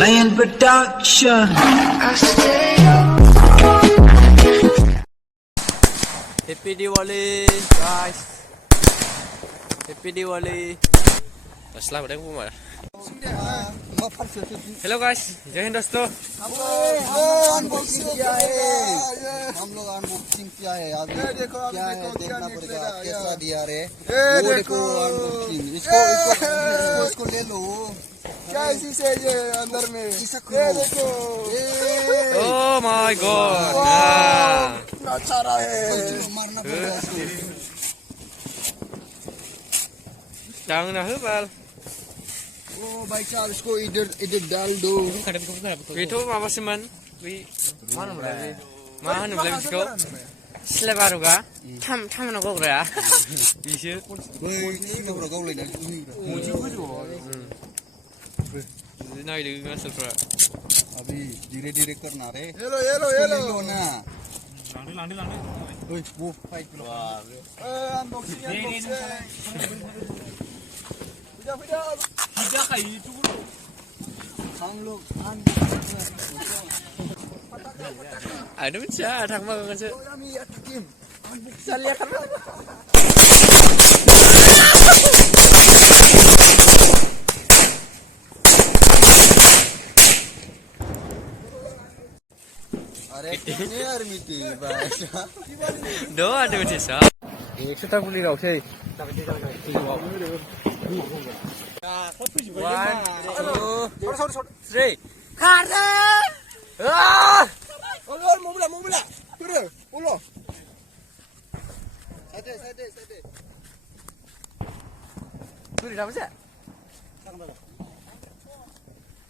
Playing production. Happy Diwali, guys. Happy Diwali. Selamat datang semua. Hello guys, जय हिंद दोस्तों. हम लोग unboxing किया है अभी क्या है देखना पड़ेगा कैसा दिया रे वो देखो अनबॉक्सिंग इसको ले लो क्या इसी से ये अंदर में ये देखो Oh my god. कितना अच्छा रहा है मारना पड़ेगा इसको Jangan dah hebal. ओ भाई साहब इसको इधर डाल दो Itu apa sih man? Mana mulai? Mana mulai bisco? Selebar juga. Tham nak kau kira? Bisa. ini bro kau lagi Ini dia dengan selera. अभी धीरे धीरे करना रे येलो ना लांडे ओए वो 5 kilo unboxing Tidak kayak itu bro. हम लोग Ada macam thang bang kan sih? Saya lihat kan. अरे कितने यार मिट्टी भाई Do ada macam sah. Kita boleh kau sih. One, two, three. Karena. Ah. mau bela turun ulo sade Tu di dalam sih?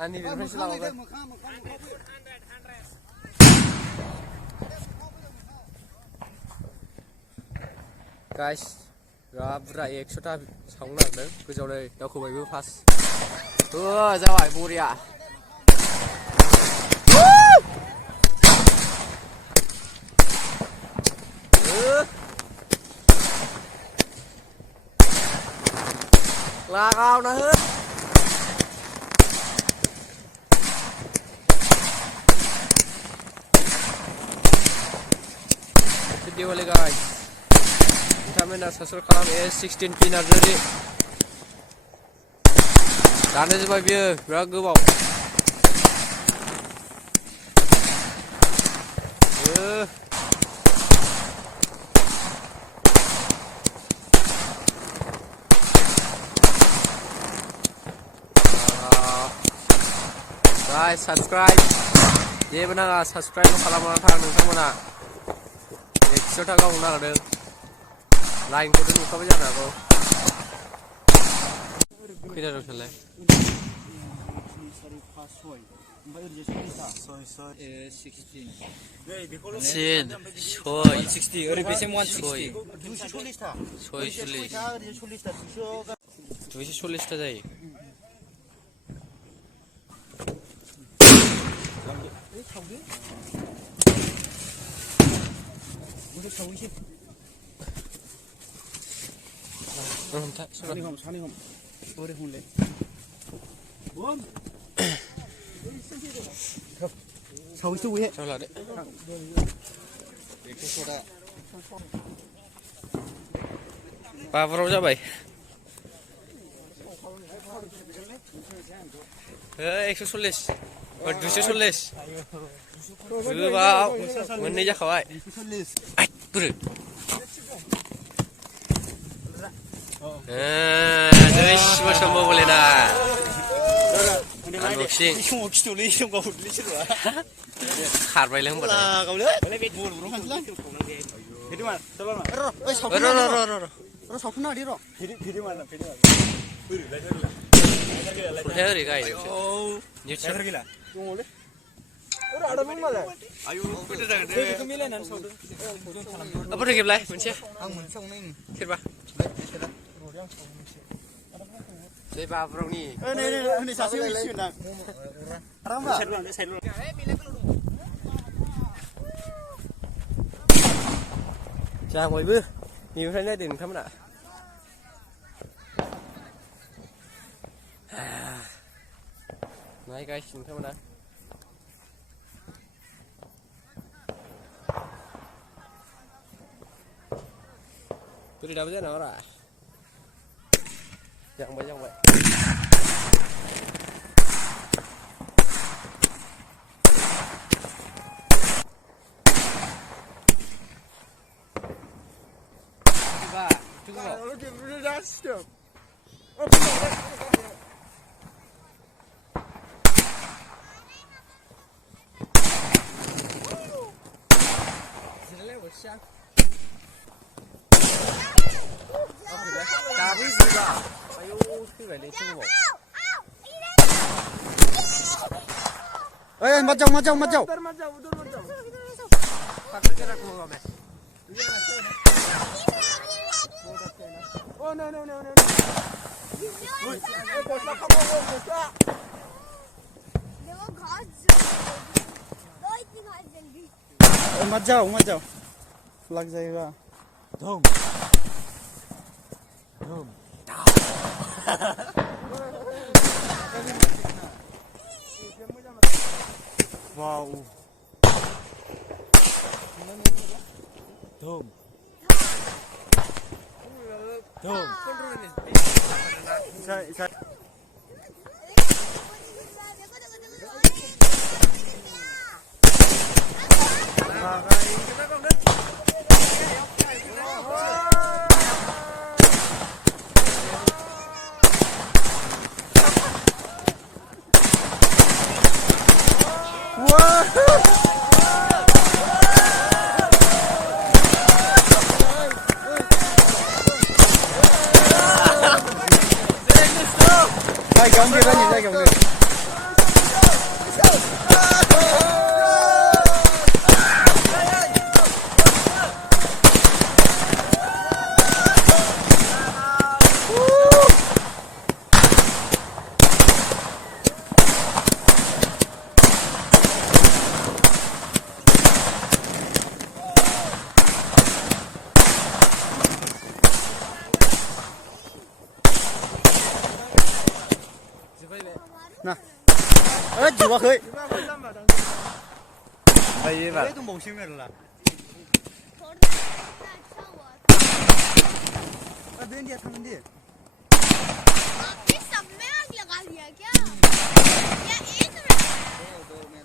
Ani di mana selalu kan? Guys, berapa 100 ta sóng nặng đấy, cứ sau đây đau khổ 70 pass. Ra ngoài mua đi à? Là cao nó hết. Video lagi guys. Kami nak subscribe kalam AS16 pinar jadi. Dan itu sebab dia ragu bau. Guys, subscribe. Dia benar subscribe kalau mau thang nung mana. Extra kau nak ada. Lain kau tu kau berjalan kau. Kita dah selesai. Sin, soy, 60. Orang biasa mau 60. soy sulis. Tu isi sulis tu dah. 산이홈. 오래 혼래. 뭐? 서울서 왜? Sao là đấy? Ba vào ra bảy. Ekso sulis. Dusu sulis. Dulu bau. Mana je kau ay? Ay, beri. Terus macam apa boleh dah? Unboxing. 이거 기술이 이런 거 올리시더라. Khát vậy lên một đấy. 아, 가볼래? 원래 뭐 그런 거 하지? 비리만, 떨어라. 너 사쿠나 어디로 비리만. Full hair đi cái. Như thế. 잘하기라. 좀 올래? ada mana 아유, 그때 그 밀레 난 소도. Apa dah kembali? Macam? ang munsong Kira ba? Saya ba from ni. 네, 자세히 보시면 ramba 새로. Chào mọi người. Nhiều thế này đừng thăm đã. Này guys, नुथायमोना Tôi đi đâu chứ nào rồi Dòng vậy Ba, chúng nó Look at that stuff. Cá với gì vậy? Ây ôi, cái này lên chung bộ Ê, mắt chồng. Udah macam. Pakai kira aku mẹ Oh no. Bosa kamu bosa. देखो घास दो इतनी घास जल गई मत जाओ log जाएगा Thơm Wow Thơm Saya gồng đi ra gồng đi. Nè. Ê, chịu quá khơi. Đây vậy Lấy tung bầu xiêm này là. Ở bên đi thằng bên đi. ये सब में आग लगा दिया क्या या एक में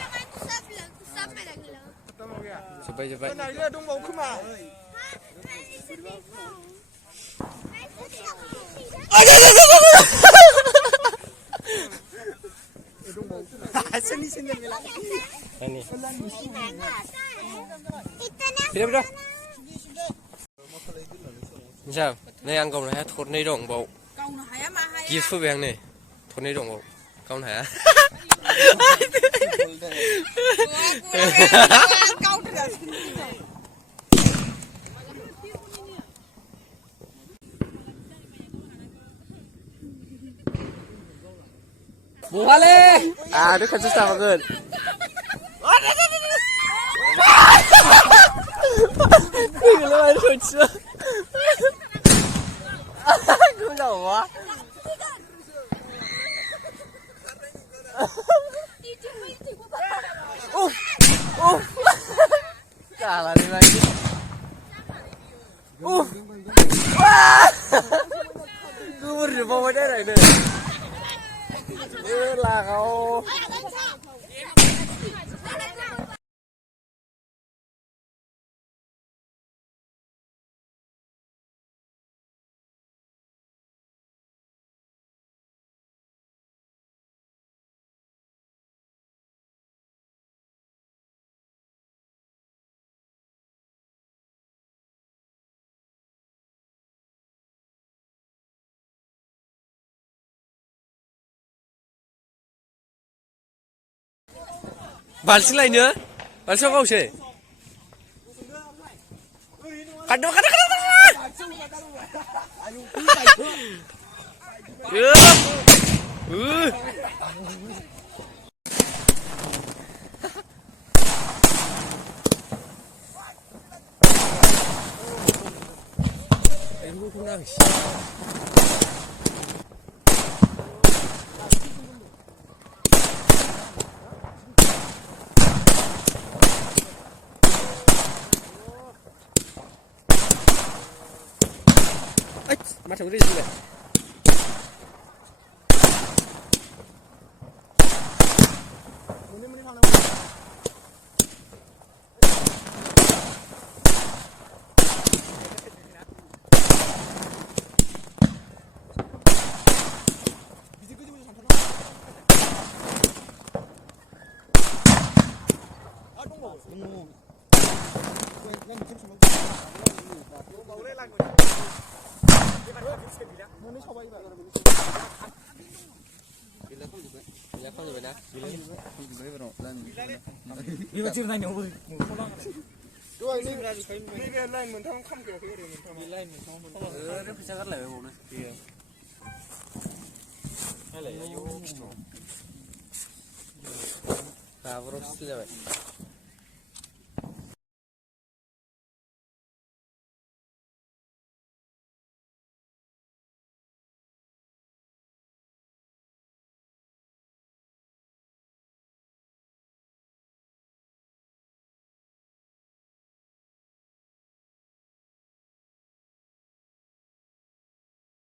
लगाए तो सब में लग लगा खत्म हो गया Coba तो नहीं ले तुम बहु खुमा Sini sini bilang. Ini इतना Tidak bro Sao? Này ăn cầu này thốt này rộng bộ Kia phước về này Thốt này rộng bộ Câu này hả? Buhale! À, đứa không sao mà gần Cái lời thôi chưa Cũng đầu quá Chả là đi này Cứ một rửa bông ở đây này này là không Balik lain ya. Balik kau sih. Kado. माथो बोरै जिलाय मोननै थांनांगौ बिदि गोजौ सानथारनांगौ आ दंबावो मोननै सावबाय गैया खालामजोब्बाय ना बेबायदि नायनायाव दहाय नैबे लाइन मोनथाम खामखायाखै ओरै मोनथाम लाइन मोनथाम ओरैनो फैसा गारलायबाय बावनो गाबोराव सिल जाबाय